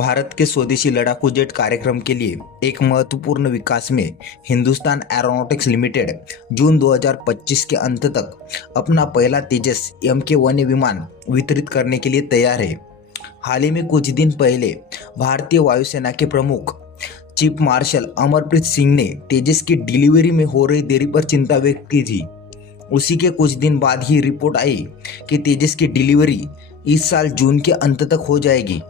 भारत के स्वदेशी लड़ाकू जेट कार्यक्रम के लिए एक महत्वपूर्ण विकास में हिंदुस्तान एरोनॉटिक्स लिमिटेड जून 2025 के अंत तक अपना पहला तेजस MK-1A विमान वितरित करने के लिए तैयार है। हाल ही में कुछ दिन पहले भारतीय वायुसेना के प्रमुख चीफ मार्शल अमरप्रीत सिंह ने तेजस की डिलीवरी में हो रही देरी पर चिंता व्यक्त की थी। उसी के कुछ दिन बाद ही रिपोर्ट आई कि तेजस की डिलीवरी इस साल जून के अंत तक हो जाएगी।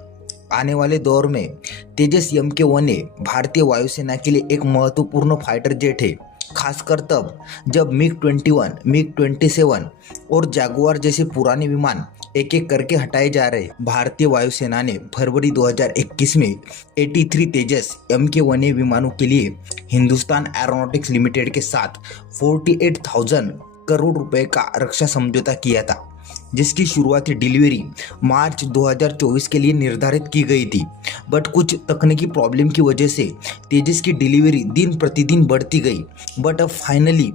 आने वाले दौर में तेजस MK-1A भारतीय वायुसेना के लिए एक महत्वपूर्ण फाइटर जेट है, खासकर तब जब MiG-21, MiG-27 और जैगुआर जैसे पुराने विमान एक एक करके हटाए जा रहे। भारतीय वायुसेना ने फरवरी 2021 में 83 तेजस MK-1A विमानों के लिए हिंदुस्तान एरोनॉटिक्स लिमिटेड के साथ 48,000 करोड़ रुपए का रक्षा समझौता किया था, जिसकी शुरुआती डिलीवरी मार्च 2024 के लिए निर्धारित की गई थी। बट कुछ तकनीकी प्रॉब्लम की वजह से तेजस की डिलीवरी दिन प्रतिदिन बढ़ती गई। बट अब फाइनली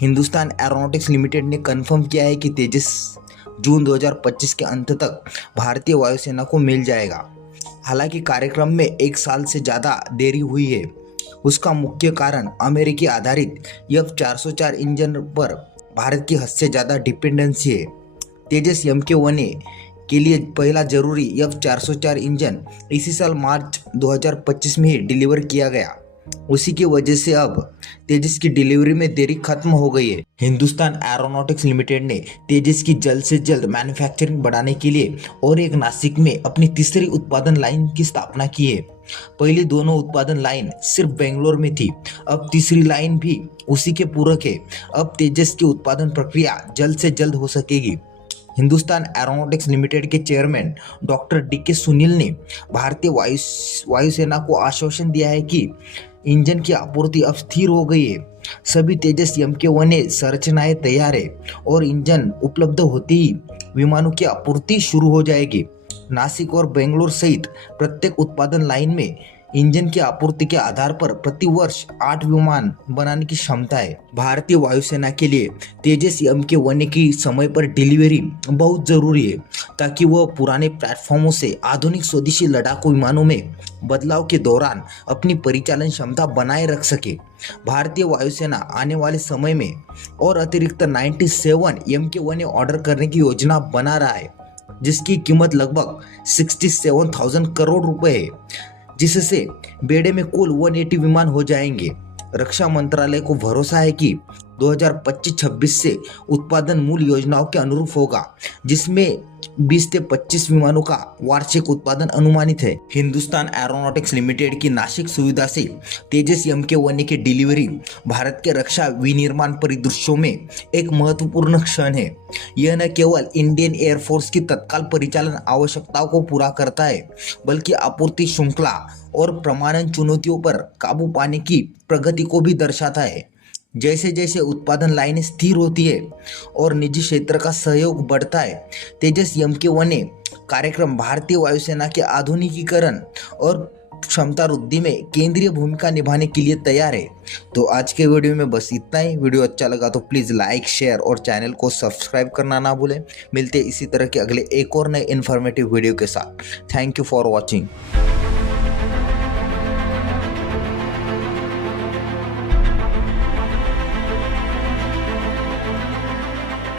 हिंदुस्तान एरोनॉटिक्स लिमिटेड ने कंफर्म किया है कि तेजस जून 2025 के अंत तक भारतीय वायुसेना को मिल जाएगा। हालांकि कार्यक्रम में एक साल से ज़्यादा देरी हुई है। उसका मुख्य कारण अमेरिकी आधारित F-404 इंजन पर भारत की हद से ज़्यादा डिपेंडेंसी है। तेजस MK-1A के लिए पहला जरूरी F-404 इंजन इसी साल मार्च 2025 में ही डिलीवर किया गया। उसी की वजह से अब तेजस की डिलीवरी में देरी खत्म हो गई है। हिंदुस्तान एरोनॉटिक्स लिमिटेड ने तेजस की जल्द से जल्द मैन्युफैक्चरिंग बढ़ाने के लिए और एक नासिक में अपनी तीसरी उत्पादन लाइन की स्थापना की है। पहली दोनों उत्पादन लाइन सिर्फ बेंगलोर में थी, अब तीसरी लाइन भी उसी के पूरक है। अब तेजस की उत्पादन प्रक्रिया जल्द से जल्द हो सकेगी। हिंदुस्तान एरोनॉटिक्स लिमिटेड के चेयरमैन डॉक्टर DK सुनील ने भारतीय वायुसेना को आश्वासन दिया है कि इंजन की आपूर्ति अब स्थिर हो गई है। सभी तेजस MK-1A संरचनाएं तैयार है और इंजन उपलब्ध होते ही विमानों की आपूर्ति शुरू हो जाएगी। नासिक और बेंगलोर सहित प्रत्येक उत्पादन लाइन में इंजन की आपूर्ति के आधार पर प्रति वर्ष 8 विमान बनाने की क्षमता है। भारतीय वायुसेना के लिए तेजस MK-1A की समय पर डिलीवरी बहुत जरूरी है, ताकि वह पुराने प्लेटफॉर्मों से आधुनिक स्वदेशी लड़ाकू विमानों में बदलाव के दौरान अपनी परिचालन क्षमता बनाए रख सके। भारतीय वायुसेना आने वाले समय में और अतिरिक्त 97 MK-1A ऑर्डर करने की योजना बना रहा है, जिसकी कीमत लगभग 67,000 करोड़ रुपए है, जिससे बेड़े में कुल 180 विमान हो जाएंगे। रक्षा मंत्रालय को भरोसा है कि 2025-26 से उत्पादन मूल योजनाओं के अनुरूप होगा, जिसमें 20 से 25 विमानों का वार्षिक उत्पादन अनुमानित है। हिंदुस्तान एरोनॉटिक्स लिमिटेड की नासिक सुविधा से तेजस MK-1A की डिलीवरी भारत के रक्षा विनिर्माण परिदृश्यों में एक महत्वपूर्ण क्षण है। यह न केवल इंडियन एयरफोर्स की तत्काल परिचालन आवश्यकताओं को पूरा करता है, बल्कि आपूर्ति श्रृंखला और प्रमाणन चुनौतियों पर काबू पाने की प्रगति को भी दर्शाता है। जैसे जैसे उत्पादन लाइनें स्थिर होती है और निजी क्षेत्र का सहयोग बढ़ता है, तेजस MK-1A कार्यक्रम भारतीय वायुसेना के आधुनिकीकरण और क्षमता वृद्धि में केंद्रीय भूमिका निभाने के लिए तैयार है। तो आज के वीडियो में बस इतना ही। वीडियो अच्छा लगा तो प्लीज़ लाइक, शेयर और चैनल को सब्सक्राइब करना ना भूलें। मिलते इसी तरह के अगले एक और नए इन्फॉर्मेटिव वीडियो के साथ। Thank you for watching.